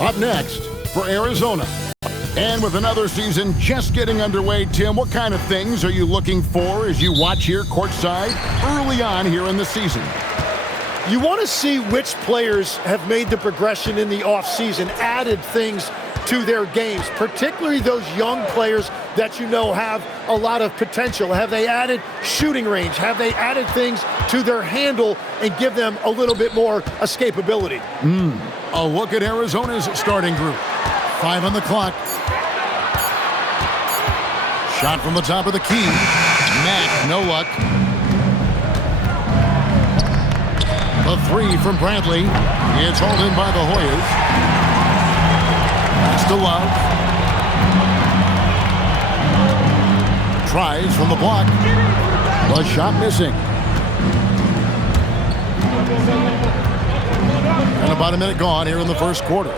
Up next for Arizona. And with another season just getting underway, Tim, what kind of things are you looking for as you watch here courtside early on here in the season? You want to see which players have made the progression in the offseason, added things to their games, particularly those young players that you know have a lot of potential. Have they added shooting range? Have they added things to their handle and give them a little bit more escapability? A look at Arizona's starting group. 5 on the clock. Shot from the top of the key. Mack, no luck. A 3 from Bradley. It's hauled in by the Hoyas. That's to Love. Tries from the block. The shot missing. And about a minute gone here in the first quarter.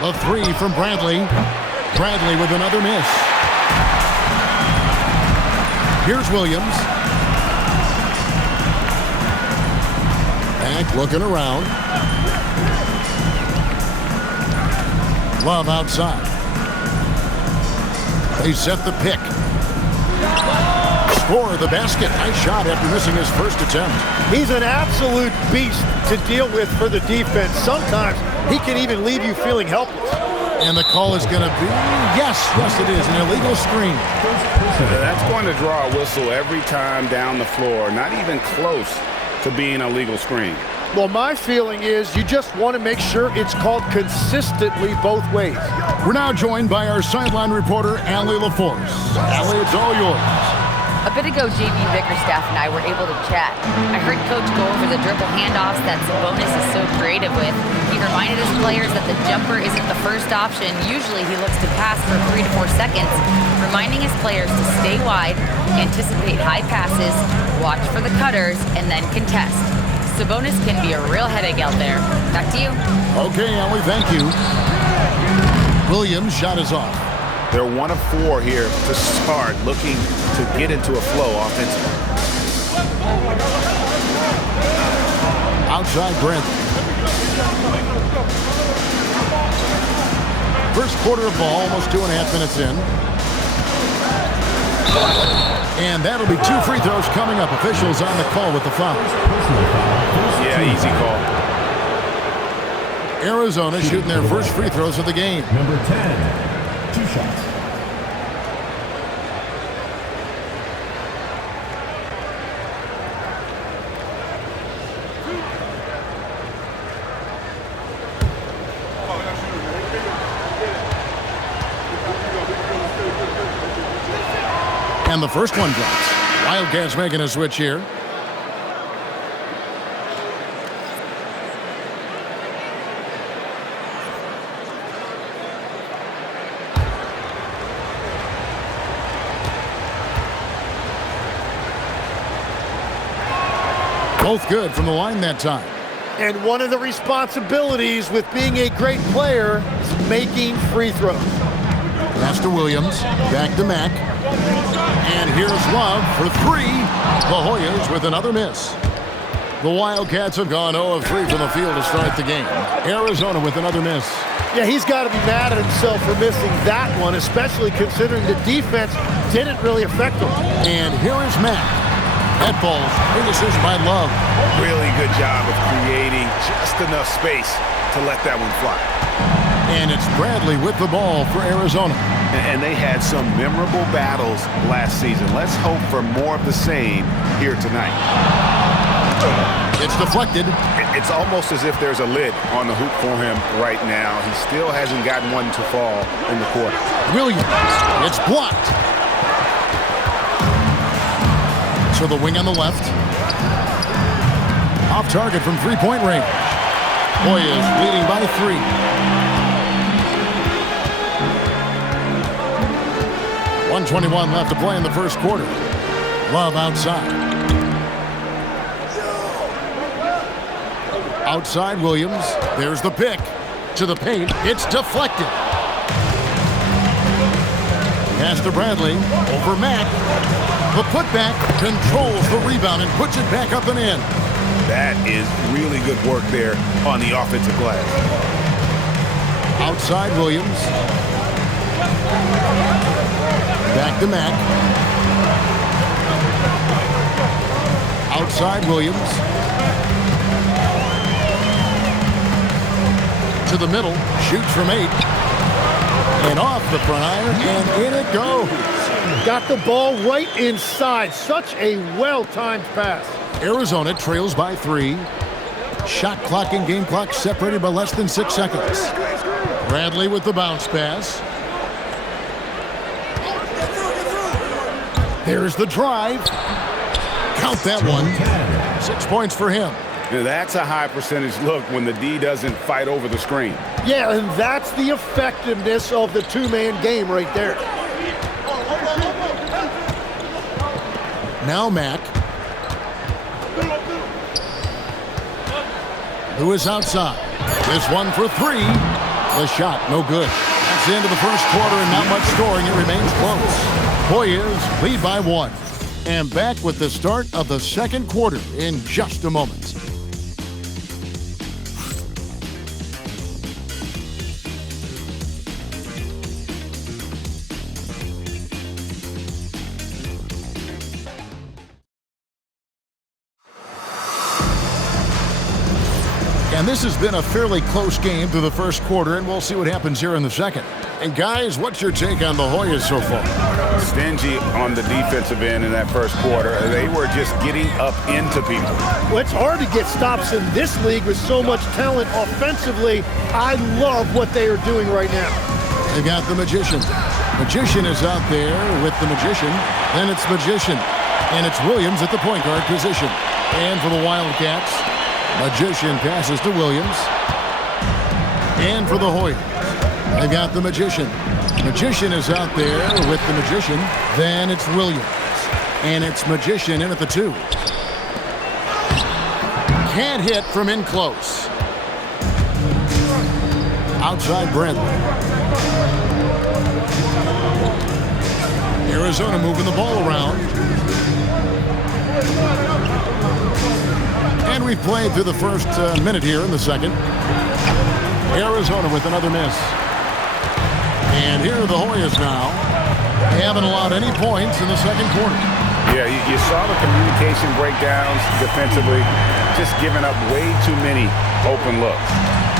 The 3 from Bradley. Bradley with another miss. Here's Williams. Mack looking around. Love outside. They set the pick. Score the basket. Nice shot after missing his first attempt. He's an absolute beast to deal with for the defense. Sometimes he can even leave you feeling helpless. And the call is going to be, yes, it is, an illegal screen. That's going to draw a whistle every time down the floor. Not even close to being a legal screen. Well, my feeling is you just want to make sure it's called consistently both ways. We're now joined by our sideline reporter, Allie LaForce. Allie, it's all yours. A bit ago, JV Bickerstaff and I were able to chat. I heard Coach go over the dribble handoffs that Sabonis is so creative with. He reminded his players that the jumper isn't the first option. Usually he looks to pass for 3 to 4 seconds, reminding his players to stay wide, anticipate high passes, watch for the cutters, and then contest. Sabonis can be a real headache out there. Back to you. Okay, Allie, thank you. Williams' shot is off. They're 1 of 4 here to start, looking to get into a flow offensively. Outside Brandon. First quarter of ball, almost 2.5 minutes in. And that'll be 2 free throws coming up. Officials on the call with the foul. Yeah, easy call. Arizona shooting their first free throws of the game. Number 10, 2 shots. And the first one drops. Wildcats making a switch here. Both good from the line that time. And one of the responsibilities with being a great player is making free throws. Pass to Williams. Back to Mack. And here's Love for 3. The Hoyas with another miss. The Wildcats have gone 0 of 3 from the field to start the game. Arizona with another miss. Yeah, he's got to be mad at himself for missing that one, especially considering the defense didn't really affect him. And here is Mack. That ball's good decision by Love. Really good job of creating just enough space to let that one fly. And it's Bradley with the ball for Arizona. And they had some memorable battles last season. Let's hope for more of the same here tonight. It's deflected. It's almost as if there's a lid on the hoop for him right now. He still hasn't gotten one to fall in the quarter. Williams. It's blocked. To the wing on the left. Off target from three-point range. Hoyas leading by 3. 1:21 left to play in the first quarter. Love outside. Outside Williams. There's the pick. To the paint. It's deflected. Pass to Bradley. Over Mack. The putback controls the rebound and puts it back up and in. That is really good work there on the offensive glass. Outside Williams. Back to Mack. Outside Williams. To the middle. Shoots from 8. And off the front iron. And in it goes. Got the ball right inside. Such a well-timed pass. Arizona trails by 3. Shot clock and game clock separated by less than 6 seconds. Bradley with the bounce pass. There's the drive. Count that one. 6 points for him. Now that's a high percentage look when the D doesn't fight over the screen. Yeah, and that's the effectiveness of the two-man game right there. Now Mack. Who is outside? This one for 3. The shot, no good. That's the end of the first quarter and not much scoring. It remains close. Hoyas lead by 1. And back with the start of the second quarter in just a moment. And this has been a fairly close game through the first quarter, and we'll see what happens here in the second. And guys, what's your take on the Hoyas so far? Stingy on the defensive end in that first quarter. They were just getting up into people. Well, it's hard to get stops in this league with so much talent offensively. I love what they are doing right now. They got the Magician. Magician is out there with the Magician. Then it's Magician. And it's Williams at the point guard position. And for the Wildcats, Magician passes to Williams. And for the Hoyas, they got the Magician. Magician is out there with the Magician. Then it's Williams. And it's Magician in at the 2. Can't hit from in close. Outside Bradley. Arizona moving the ball around. And we've played through the first minute here in the second. Arizona with another miss. And here are the Hoyas now. They haven't allowed any points in the second quarter. Yeah, you saw the communication breakdowns defensively, just giving up way too many open looks.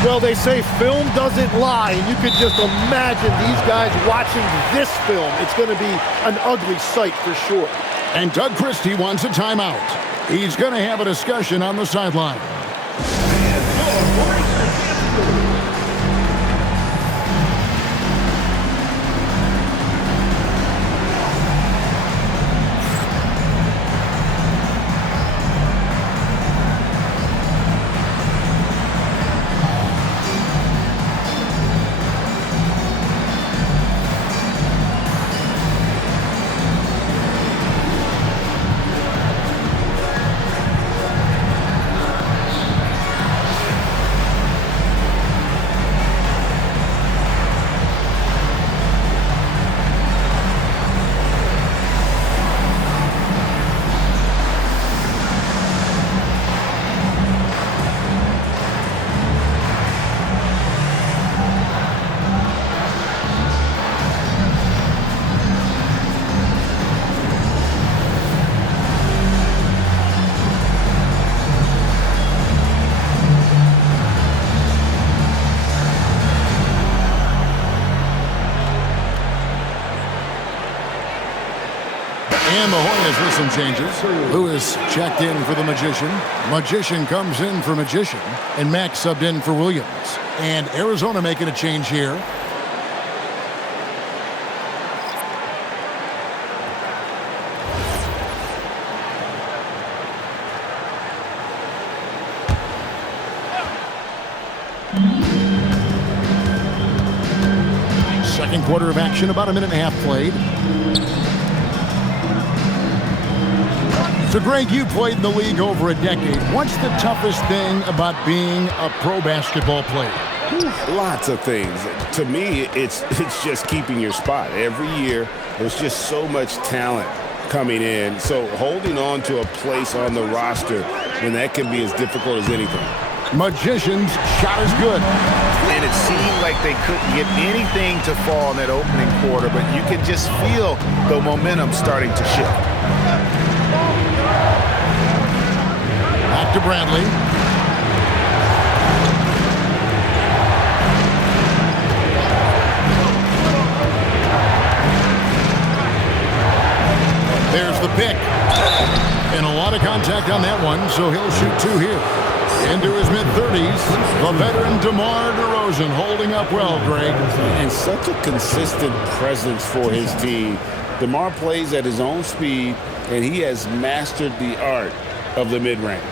Well, they say film doesn't lie, and you could just imagine these guys watching this film. It's going to be an ugly sight for sure. And Doug Christie wants a timeout. He's going to have a discussion on the sideline. And the Hoyas with some changes. Lewis checked in for the Magician. Magician comes in for Magician. And Max subbed in for Williams. And Arizona making a change here. Second quarter of action, about a minute and a half played. So, Greg, you played in the league over a decade. What's the toughest thing about being a pro basketball player? Lots of things. To me, it's just keeping your spot. Every year, there's just so much talent coming in. So holding on to a place on the roster, when that can be as difficult as anything. Magician's shot is good. and it seemed like they couldn't get anything to fall in that opening quarter, but you can just feel the momentum starting to shift. Back to Bradley. There's the pick. And a lot of contact on that one, so he'll shoot two here. Into his mid-30s, the veteran DeMar DeRozan holding up well, Greg. And such a consistent presence for his team. DeMar plays at his own speed, and he has mastered the art of the mid-range.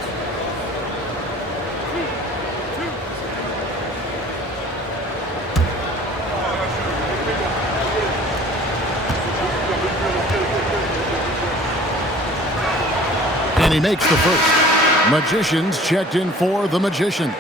And he makes the first. Magicians checked in for the Magician.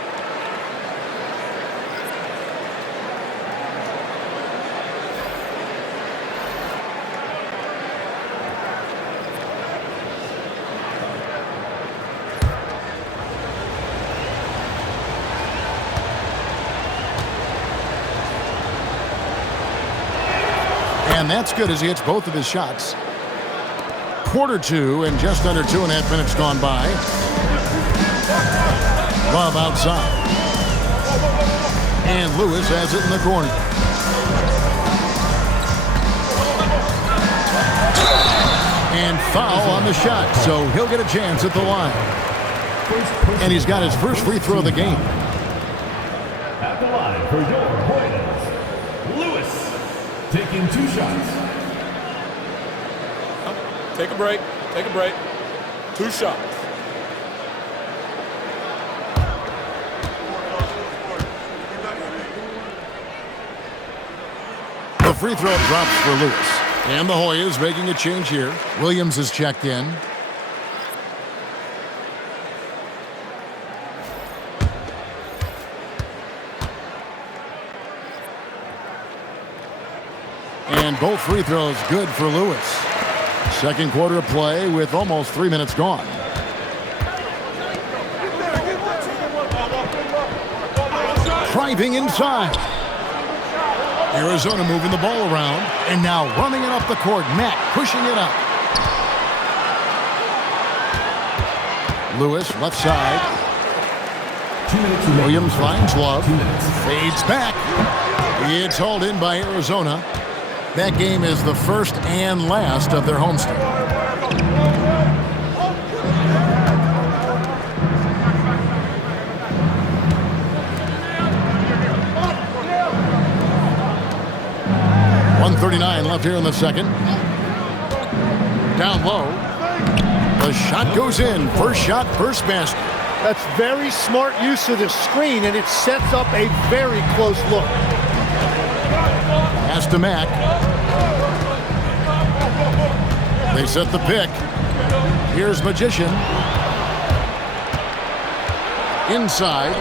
And that's good as he hits both of his shots. Quarter two and just under 2.5 minutes gone by. Love outside. And Lewis has it in the corner. And foul on the shot, so he'll get a chance at the line. And he's got his first free throw of the game. At the line for your Hoyas, Lewis, taking 2 shots. Take a break. Take a break. 2 shots. The free throw drops for Lewis. And the Hoyas making a change here. Williams is checked in. And both free throws good for Lewis. Second quarter of play with almost 3 minutes gone. Driving inside. Arizona moving the ball around. And now running it up the court. Mack pushing it up. Lewis left side. 2 minutes remaining. Williams finds Love. 2 minutes. Fades back. It's hauled in by Arizona. That game is the first and last of their homestand. .139 left here in the second. Down low. The shot goes in. First shot, first basket. That's very smart use of the screen, and it sets up a very close look. Pass to Mack. They set the pick. Here's Magician. Inside.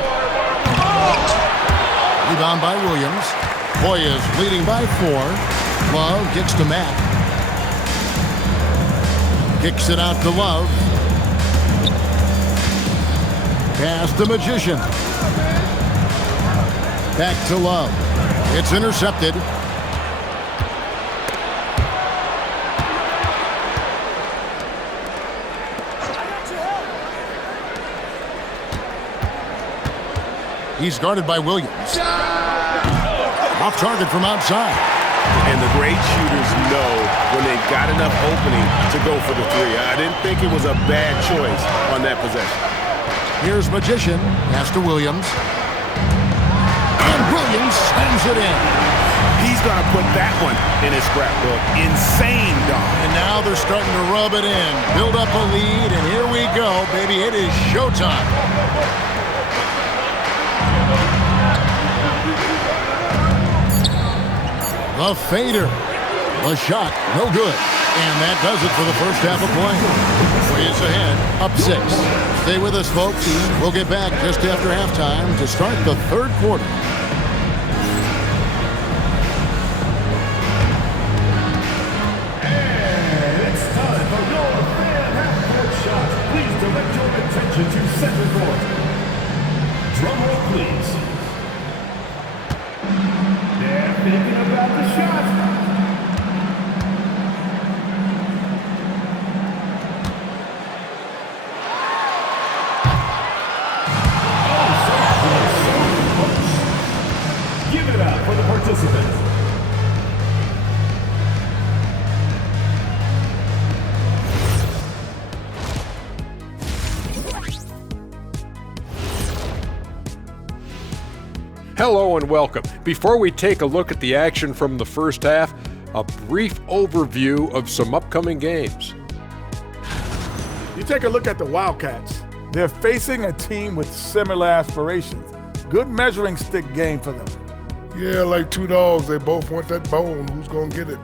Rebound by Williams. Hoyas leading by 4. Love kicks to Mack. Kicks it out to Love. Pass to Magician. Back to Love. It's intercepted. He's guarded by Williams. Off target from outside. And the great shooters know when they've got enough opening to go for the 3. I didn't think it was a bad choice on that possession. Here's Magician. Pass to Williams. And Williams slams it in. He's going to put that one in his scrapbook. Insane dunk. And now they're starting to rub it in. Build up a lead, and here we go, baby. It is showtime. The fader. The shot, no good. And that does it for the first half of play. Warriors ahead, up 6. Stay with us, folks. We'll get back just after halftime to start the third quarter. And it's time for your fan half-court shot. Please direct your attention to center court. Drum roll, please. thinking about the shot. Give it up for the participants. Hello and welcome. Before we take a look at the action from the first half, a brief overview of some upcoming games. You take a look at the Wildcats. They're facing a team with similar aspirations. Good measuring stick game for them. Yeah, like two dogs. They both want that bone. Who's going to get it?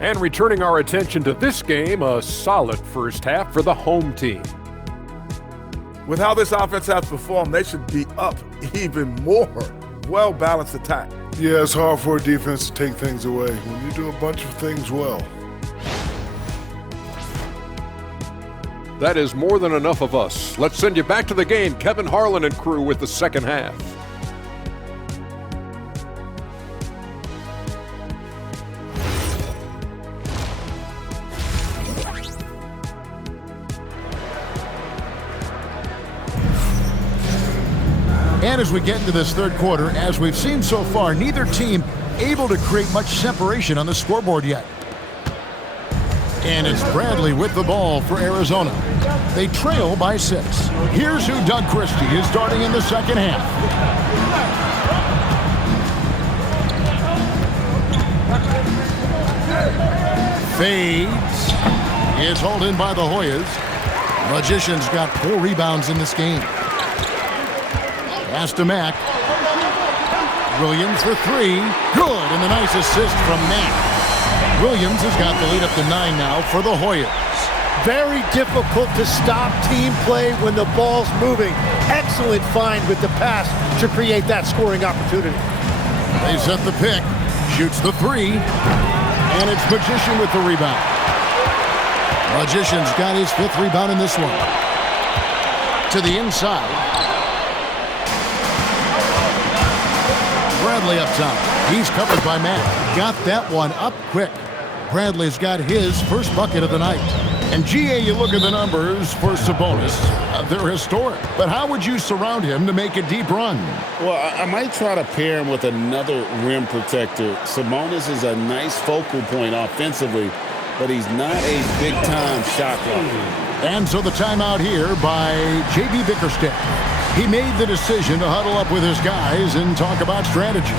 And returning our attention to this game, a solid first half for the home team. With how this offense has performed, they should be up even more. Well-balanced attack. Yeah, it's hard for a defense to take things away when you do a bunch of things well. That is more than enough of us. Let's send you back to the game. Kevin Harlan and crew with the second half. And as we get into this third quarter, as we've seen so far, neither team able to create much separation on the scoreboard yet. And it's Bradley with the ball for Arizona. They trail by 6. Here's who Doug Christie is starting in the second half. Fades. Is hauled in by the Hoyas. Magicians got 4 rebounds in this game. Pass to Mack. Williams for 3. Good, and the nice assist from Mack. Williams has got the lead up to 9 now for the Hoyas. Very difficult to stop team play when the ball's moving. Excellent find with the pass to create that scoring opportunity. They set the pick. Shoots the 3. And it's Magician with the rebound. Magician's got his 5th rebound in this one. To the inside. Bradley up top. He's covered by Matt. Got that one up quick. Bradley's got his first bucket of the night. And GA, you look at the numbers for Sabonis. They're historic. But how would you surround him to make a deep run? Well, I might try to pair him with another rim protector. Sabonis is a nice focal point offensively, but he's not a big-time shot blocker. And so the timeout here by J.B. Bickerstaff. He made the decision to huddle up with his guys and talk about strategy.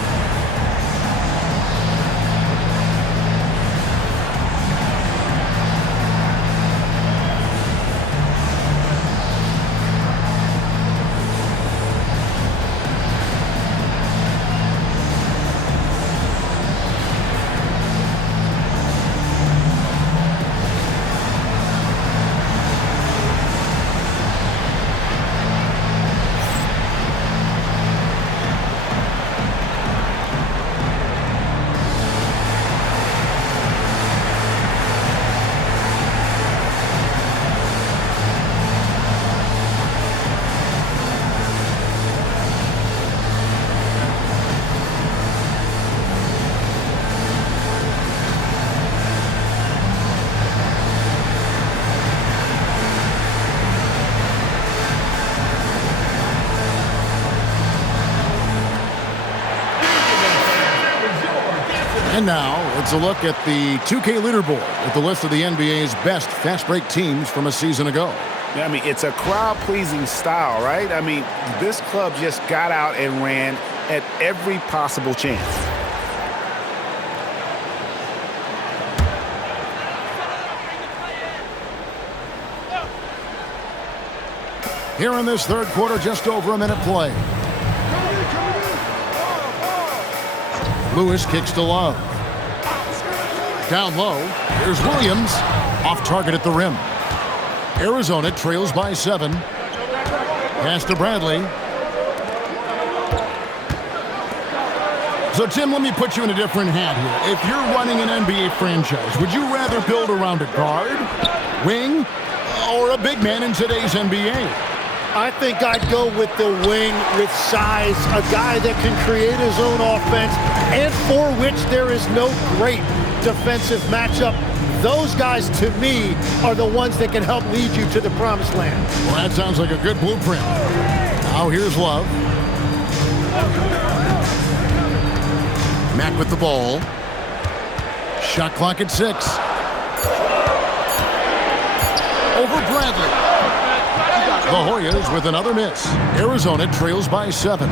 And now, it's a look at the 2K leaderboard with the list of the NBA's best fast break teams from a season ago. I mean, it's a crowd-pleasing style, right? I mean, this club just got out and ran at every possible chance. Here in this third quarter, just over a minute play. Lewis kicks to Love. Down low, here's Williams. Off target at the rim. Arizona trails by 7. Pass to Bradley. So, Tim, let me put you in a different hat here. If you're running an NBA franchise, would you rather build around a guard, wing, or a big man in today's NBA? I think I'd go with the wing with size, a guy that can create his own offense and for which there is no great defensive matchup. Those guys, to me, are the ones that can help lead you to the promised land. Well, that sounds like a good blueprint. Now here's Love. Mack with the ball. Shot clock at 6. Over Bradley. The Hoyas with another miss. Arizona trails by 7.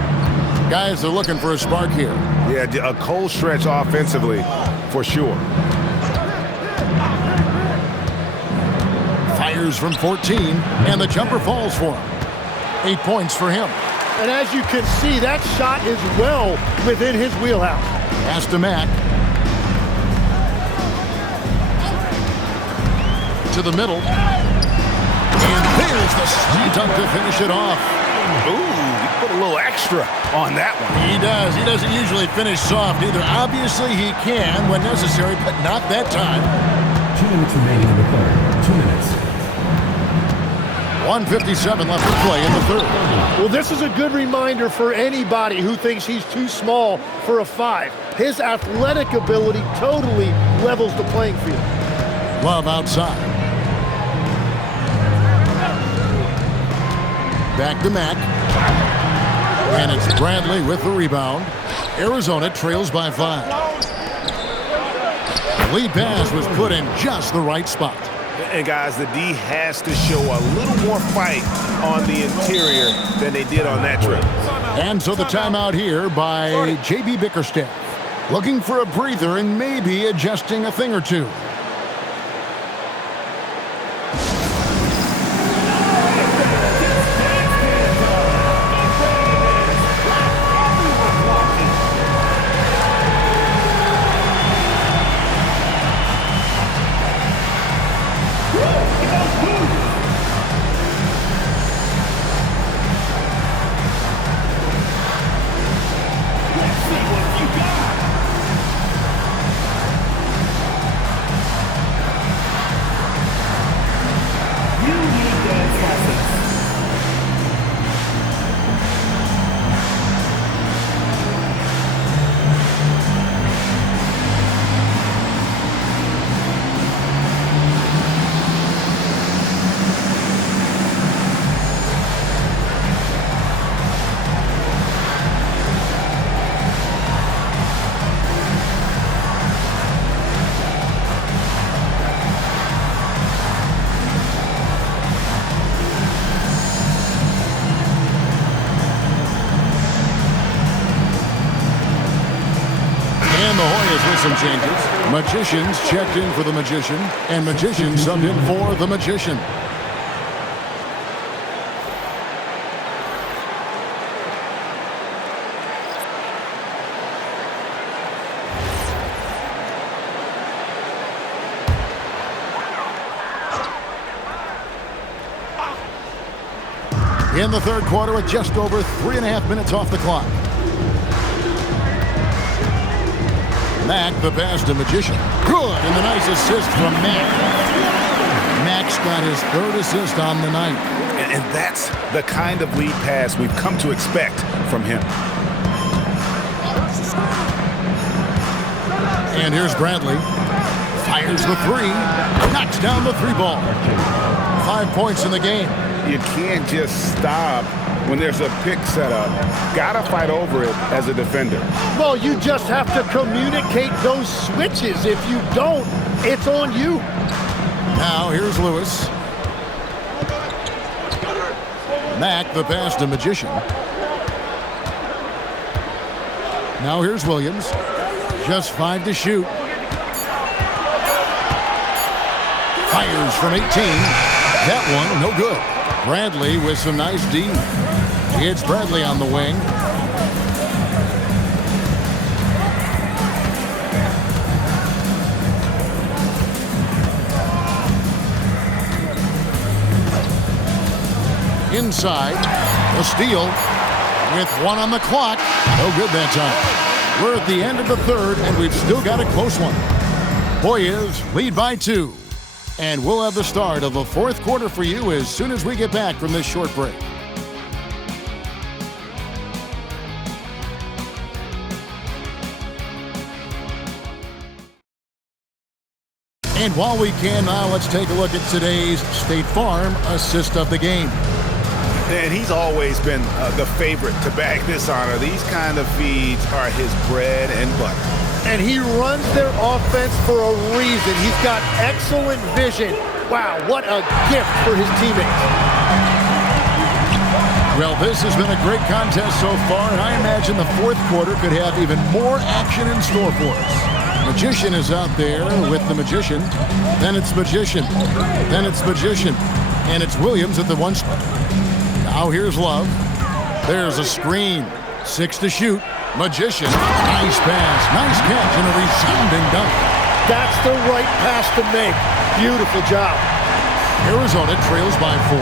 Guys, they're looking for a spark here. Yeah, a cold stretch offensively, for sure. Fires from 14, and the jumper falls for him. 8 points for him. And as you can see, that shot is well within his wheelhouse. Pass to Mack. To the middle. And there's the speed dunk to finish it off. Ooh, he put a little extra on that one. He does. He doesn't usually finish soft either. Obviously, he can when necessary, but not that time. 2 minutes remaining in the third. 2 minutes. 1:57 left to play in the third. Well, this is a good reminder for anybody who thinks he's too small for a 5. His athletic ability totally levels the playing field. Love outside. Back to Mack. And it's Bradley with the rebound. Arizona trails by 5. The lead pass was put in just the right spot. And guys, the D has to show a little more fight on the interior than they did on that trip. And so the timeout here by J.B. Bickerstaff. Looking for a breather and maybe adjusting a thing or two. Some changes. Magicians checked in for the Magician, and Magician subbed in for the Magician. In the third quarter with just over 3.5 minutes off the clock. Mack, the pass to Magician. Good, and the nice assist from Mack. Mack's got his 3rd assist on the night. And that's the kind of lead pass we've come to expect from him. And here's Bradley. Fires the 3. Knocks down the 3 ball. 5 points in the game. You can't just stop when there's a pick set up. Gotta fight over it as a defender. Well, you just have to communicate those switches. If you don't, it's on you. Now here's Lewis. Mack, the pass to Magician. Now here's Williams. Just 5 to shoot. Fires from 18. That one, no good. Bradley with some nice D. It's Bradley on the wing. Inside, the steal with 1 on the clock. No good that time. We're at the end of the third, and we've still got a close one. Hoyas lead by 2. And we'll have the start of the fourth quarter for you as soon as we get back from this short break. And while we can now, let's take a look at today's State Farm assist of the game. And he's always been the favorite to bag this honor. These kind of feeds are his bread and butter. And he runs their offense for a reason. He's got excellent vision. Wow, what a gift for his teammates. Well, this has been a great contest so far, and I imagine the fourth quarter could have even more action in store for us. Magician is out there with the Magician. Then it's Magician. Then it's Magician. And it's Williams at the one spot. Now here's Love. There's a screen. 6 to shoot. Magician. Nice pass. Nice catch and a resounding dunk. That's the right pass to make. Beautiful job. Arizona trails by 4.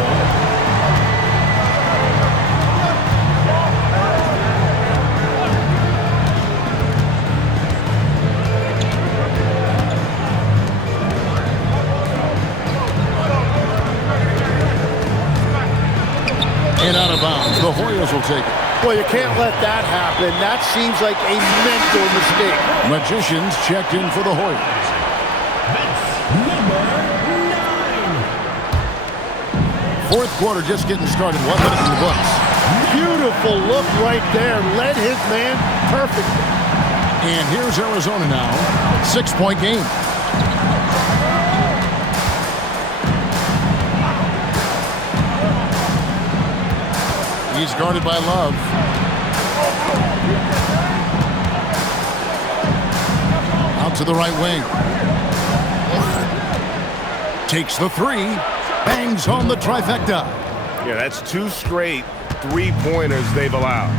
And out of bounds. The Hoyas will take it. Well, you can't let that happen. That seems like a mental mistake. Magicians checked in for the Hoyas. Number 9. Fourth quarter just getting started. 1 minute in the books. Beautiful look right there. Led his man perfectly. And here's Arizona now. 6-point game. He's guarded by Love. Out to the right wing. Takes the 3. Bangs home the trifecta. Yeah, that's 2 straight three-pointers they've allowed.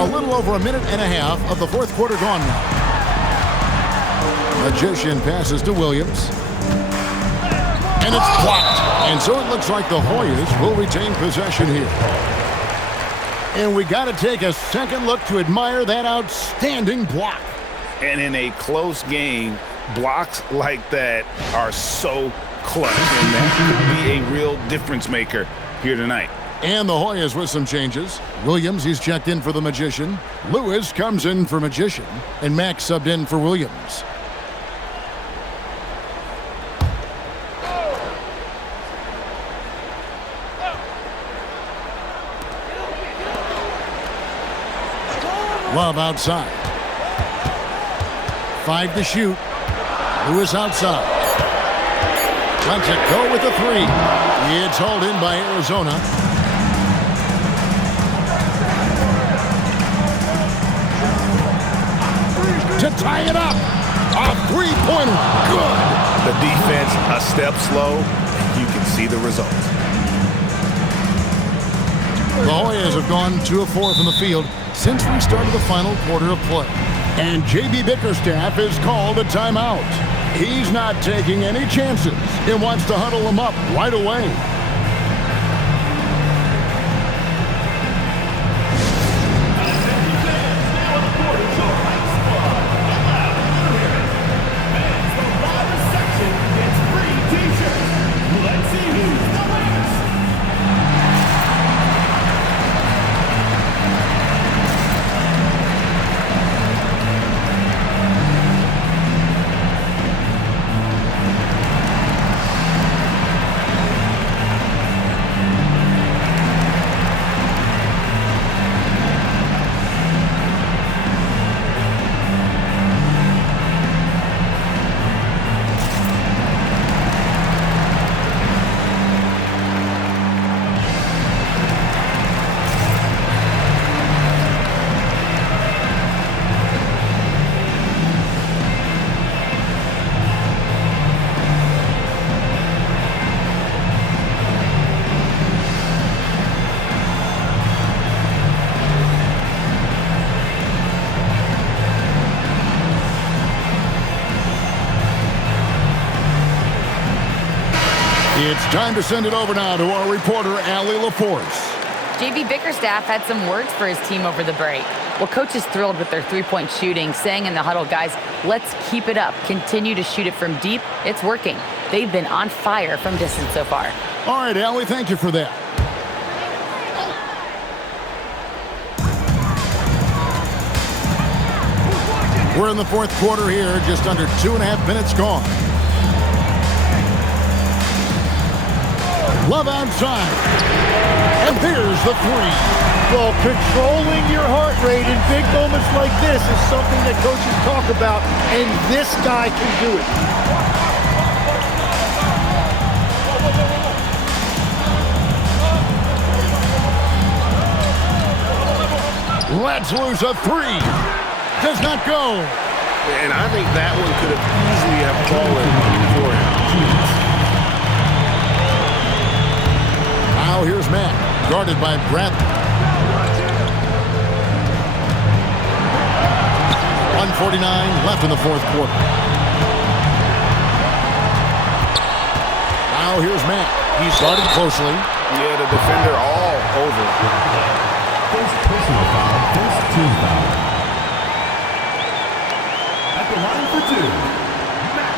A little over a minute and a half of the fourth quarter gone now. Magician passes to Williams. And it's blocked. And so it looks like the Hoyas will retain possession here. And we got to take a second look to admire that outstanding block. And in a close game, blocks like that are so clutch. And that could be a real difference maker here tonight. And the Hoyas with some changes. Williams, he's checked in for the Magician. Lewis comes in for Magician. And Max subbed in for Williams. Love outside. 5 to shoot. Lewis outside. Lets it go with the 3. It's hauled in by Arizona. To tie it up. A 3-pointer. Good. The defense a step slow. You can see the result. The Hoyas have gone 2 of 4 from the field since we started the final quarter of play. And J.B. Bickerstaff has called a timeout. He's not taking any chances and wants to huddle them up right away. It's time to send it over now to our reporter, Allie LaForce. J.B. Bickerstaff had some words for his team over the break. Well, coach is thrilled with their three-point shooting, saying in the huddle, guys, let's keep it up. Continue to shoot it from deep. It's working. They've been on fire from distance so far. All right, Allie, thank you for that. We're in the fourth quarter here, just under 2.5 minutes gone. Love outside. And there's the three. Well, controlling your heart rate in big moments like this is something that coaches talk about, and this guy can do it. Lets loose a three. Does not go. And I think that one could have easily have fallen for him. Now here's Matt, guarded by Bradley. 1:49 left in the fourth quarter. Now here's Matt. He's guarded closely. Yeah, the defender all over. First personal foul, first team foul. At the line for two, Matt.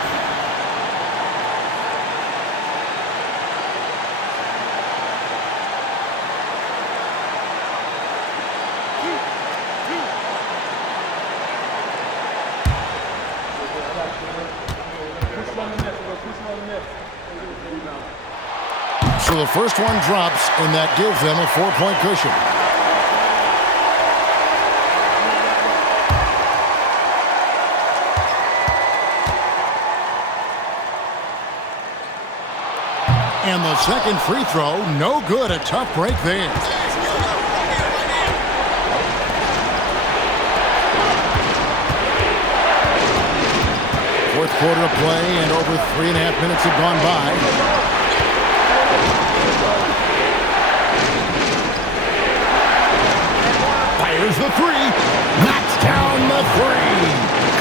So the first one drops, and that gives them a 4-point cushion. And the second free throw, no good. A tough break there. Fourth quarter of play, and over 3.5 minutes have gone by. Fires the three. Knocks down the three.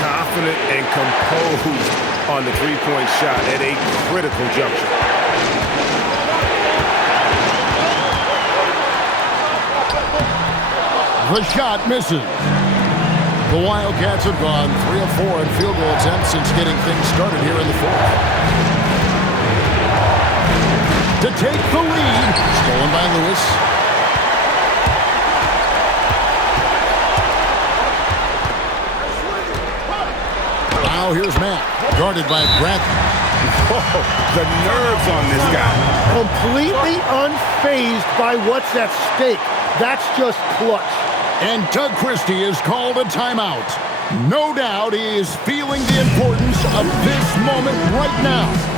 Confident and composed on the three-point shot at a critical juncture. The shot misses. The Wildcats have gone 3 of 4 in field goal attempts since getting things started here in the fourth. To take the lead, stolen by Lewis. Now here's Matt, guarded by Bradley. Whoa, the nerves on this guy. Completely unfazed by what's at stake. That's just clutch. And Doug Christie has called a timeout. No doubt he is feeling the importance of this moment right now.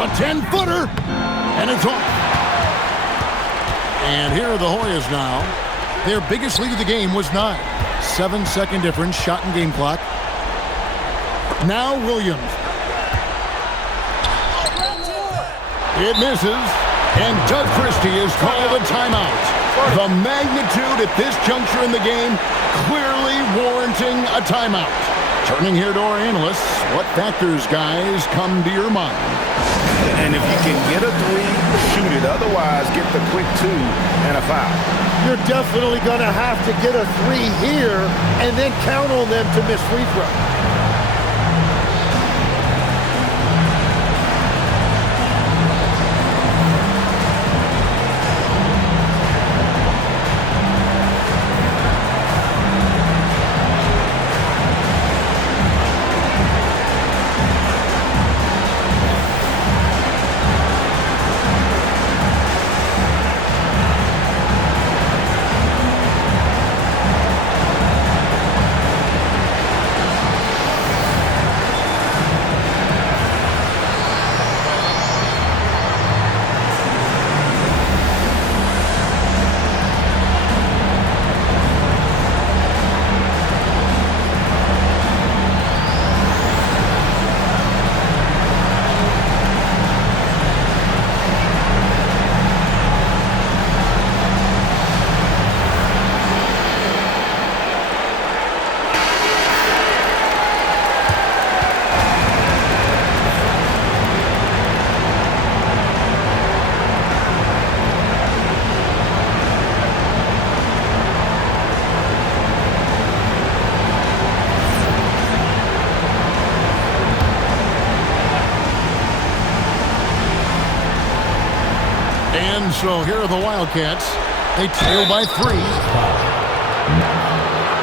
A 10-footer, and it's off. And here are the Hoyas now. Their biggest lead of the game was 9. 7-second difference, shot and game clock. Now Williams. It misses, and Doug Christie has called a timeout. The magnitude at this juncture in the game clearly warranting a timeout. Turning here to our analysts, what factors, guys, come to your mind? And if you can get a three shoot it. Otherwise, get the quick 2 and a foul. You're definitely going to have to get a 3 here and then count on them to miss free throw. And so here are the Wildcats. They trail by 3.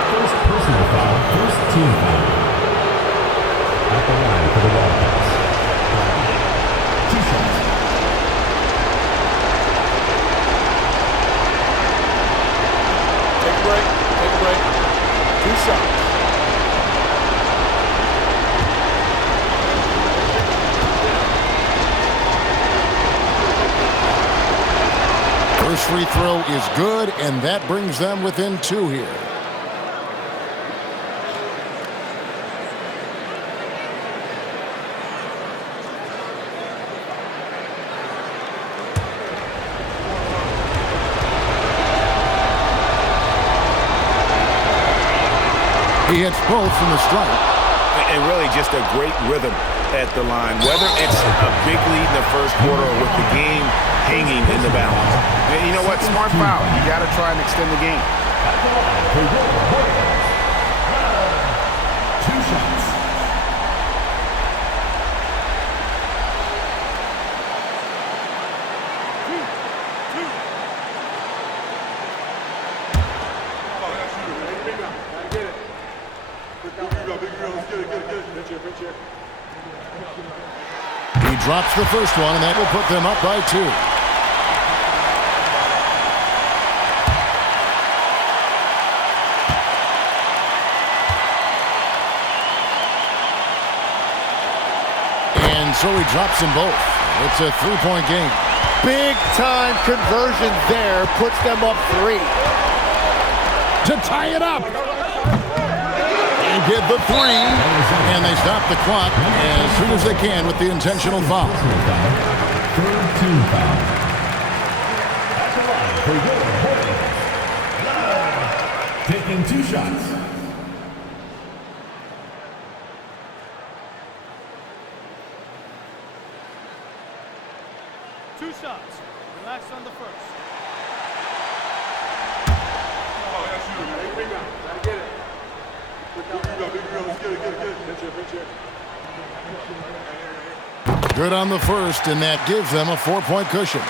First personal foul, first team foul. At the line for the Wildcats. 2 shots. Take a break. Take a break. 2 shots. First free throw is good, and that brings them within 2 here. He hits both from the stripe. And really just a great rhythm at the line. Whether it's a big lead in the first quarter or with the game hanging in the balance. And you know what? Smart foul. You got to try and extend the game. 2 shots. He drops the first one, and that will put them up by 2. And so he drops them both. It's a 3-point game. Big time conversion there puts them up 3. To tie it up. And get the 3. And they stop the clock as soon as they can with the intentional foul. Third team foul. At the line for your Hornets. Taking 2 shots. Two shots. Relax on the first. Good on the first, and that gives them a 4-point cushion.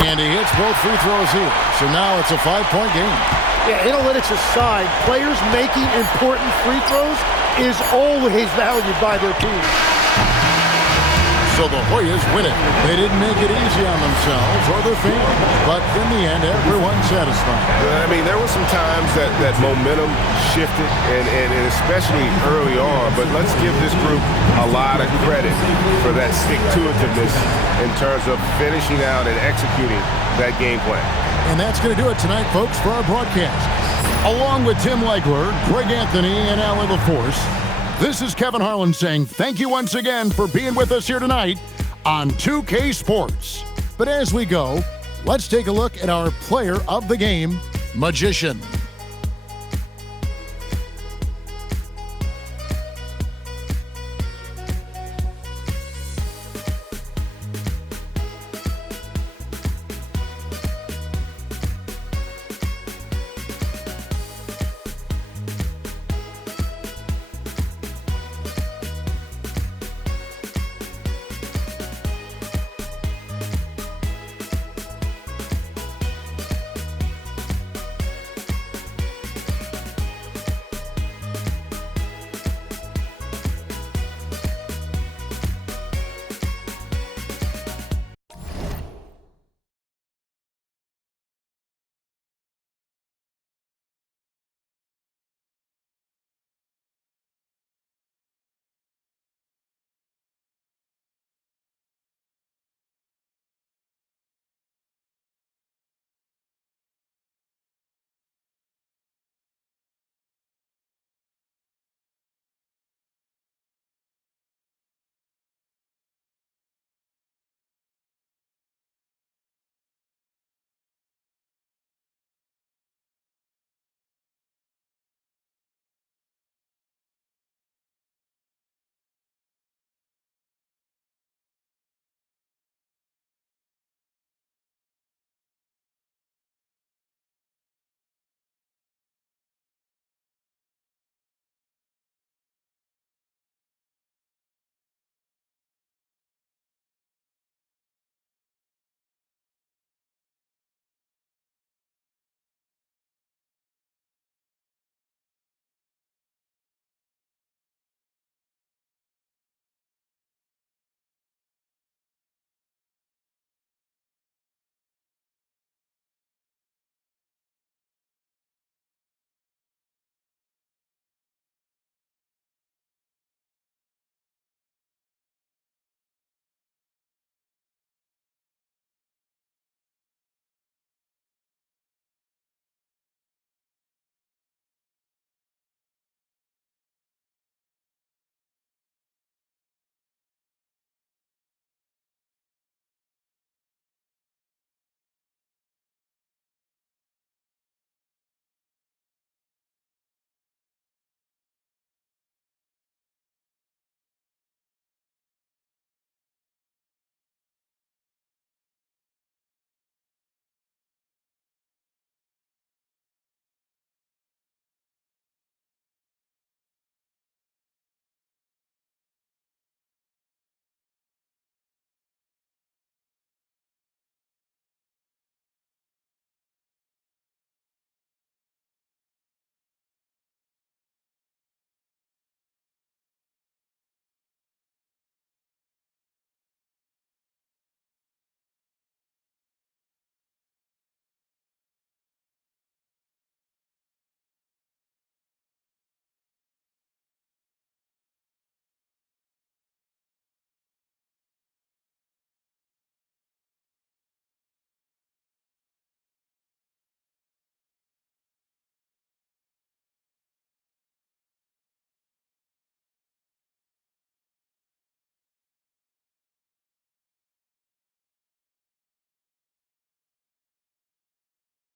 And he hits both free throws here. So now it's a 5-point game. Yeah, analytics aside, players making important free throws is always valued by their team. So the Hoyas win it. They didn't make it easy on themselves or their fans, but in the end, everyone's satisfied. I mean, there were some times that momentum shifted, and especially early on, but let's give this group a lot of credit for that stick-to-itiveness in terms of finishing out and executing that game plan. And that's going to do it tonight, folks, for our broadcast. Along with Tim Legler, Greg Anthony, and Alan LaForce, this is Kevin Harlan saying thank you once again for being with us here tonight on 2K Sports. But as we go, let's take a look at our player of the game, Magician.